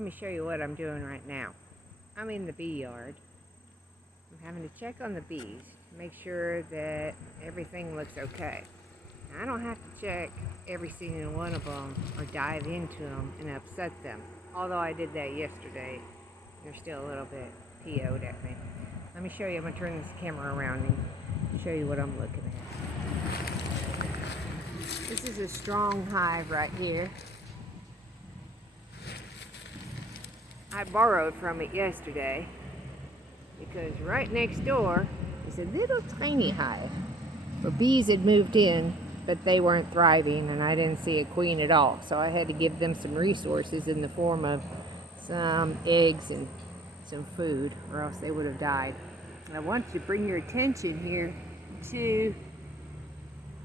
Let me show you what I'm doing right now. I'm in the bee yard. I'm having to check on the bees to make sure that everything looks okay. Now, I don't have to check every single one of them or dive into them and upset them. Although I did that yesterday. They're still a little bit PO'd at me. Let me show you. I'm going to turn this camera around and show you what I'm looking at. This is a strong hive right here. I borrowed from it yesterday because right next door is a little tiny hive where bees had moved in, but they weren't thriving and I didn't see a queen at all. So I had to give them some resources in the form of some eggs and some food, or else they would have died. And I want to bring your attention here to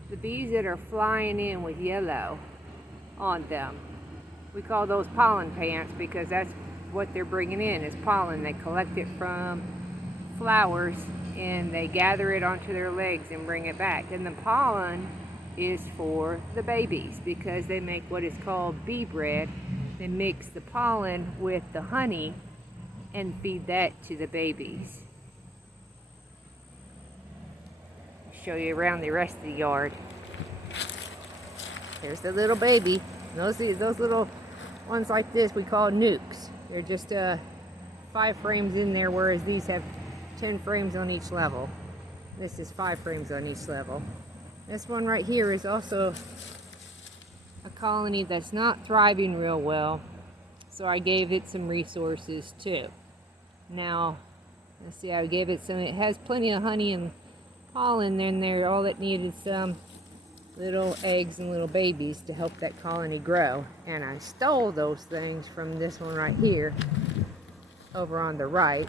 the bees that are flying in with yellow on them. We call those pollen pants because that's what they're bringing in is pollen. They collect it from flowers and they gather it onto their legs and bring it back. And the pollen is for the babies because they make what is called bee bread. They mix the pollen with the honey and feed that to the babies. I'll show you around the rest of the yard. Here's the little baby. Those little ones like this we call nukes. They're just 5 frames in there, whereas these have 10 frames on each level. This is 5 frames on each level. This one right here is also a colony that's not thriving real well, so I gave it some resources too. Now, let's see, I gave it some, it has plenty of honey and pollen in there. All it needed some little eggs and little babies to help that colony grow. And I stole those things from this one right here over on the right.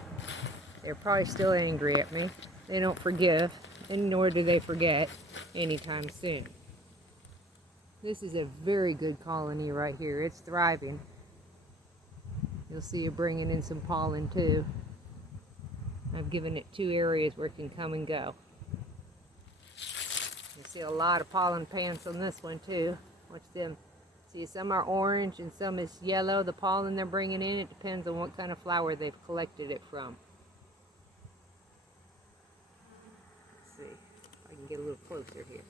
They're probably still angry at me. They don't forgive, and nor do they forget anytime soon. This is a very good colony right here. It's thriving. You'll see it bringing in some pollen too. I've given it 2 areas where it can come and go. You see a lot of pollen pants on this one too. Watch them. See, some are orange and some is yellow. The pollen they're bringing in, it depends on what kind of flower they've collected it from. Let's see if I can get a little closer here.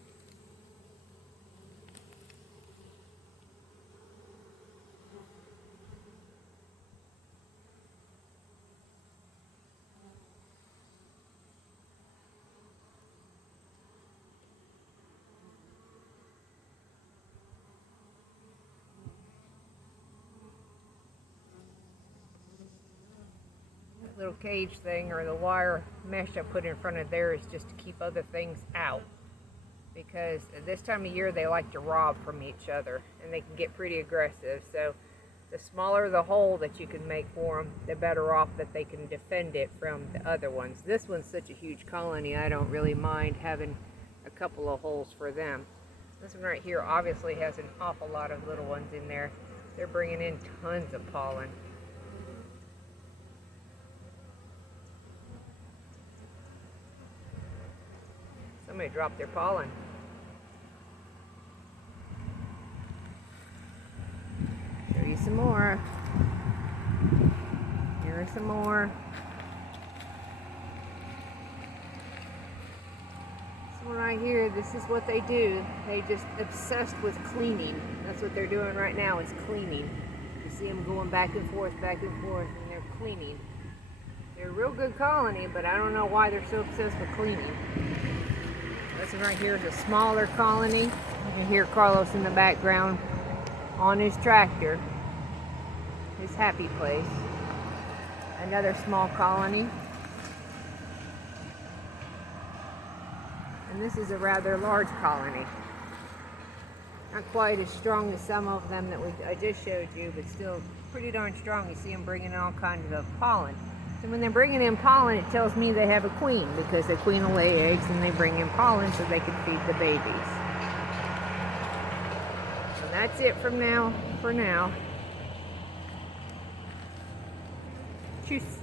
Little cage thing or the wire mesh I put in front of there is just to keep other things out, because at this time of year they like to rob from each other and they can get pretty aggressive. So the smaller the hole that you can make for them, the better off that they can defend it from the other ones. This one's such a huge colony, I don't really mind having a couple of holes for them. This one right here obviously has an awful lot of little ones in there. They're bringing in tons of pollen. Somebody dropped their pollen. Show you some more. Here are some more. This one right here, this is what they do. They just obsessed with cleaning. That's what they're doing right now, is cleaning. You see them going back and forth, and they're cleaning. They're a real good colony, but I don't know why they're so obsessed with cleaning. This one right here is a smaller colony. You can hear Carlos in the background on his tractor, his happy place. Another small colony. And this is a rather large colony. Not quite as strong as some of them that I just showed you, but still pretty darn strong. You see them bringing all kinds of pollen. And when they're bringing in pollen, it tells me they have a queen, because the queen will lay eggs and they bring in pollen so they can feed the babies. So that's it for now. Tschüss.